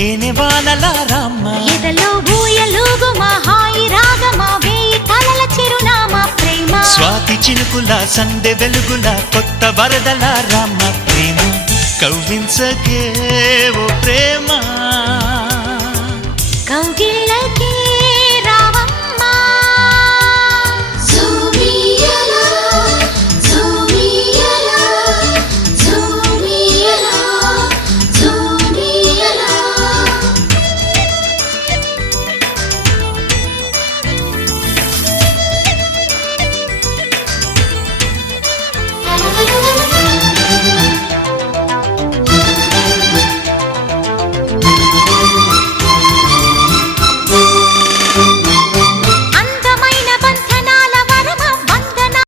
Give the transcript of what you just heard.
తేనె వానలా రామ్మ ఎదలో ఊయలుగు మా హాయి రాగమా వేయి కలల చిరునామా ప్రేమ స్వాతి చినుకుల సందె వెలుగుల కొత్త వరదల రామ్మ ప్రేమ కవ్వించకే ఓ ప్రేమ కౌగిళ్ళకే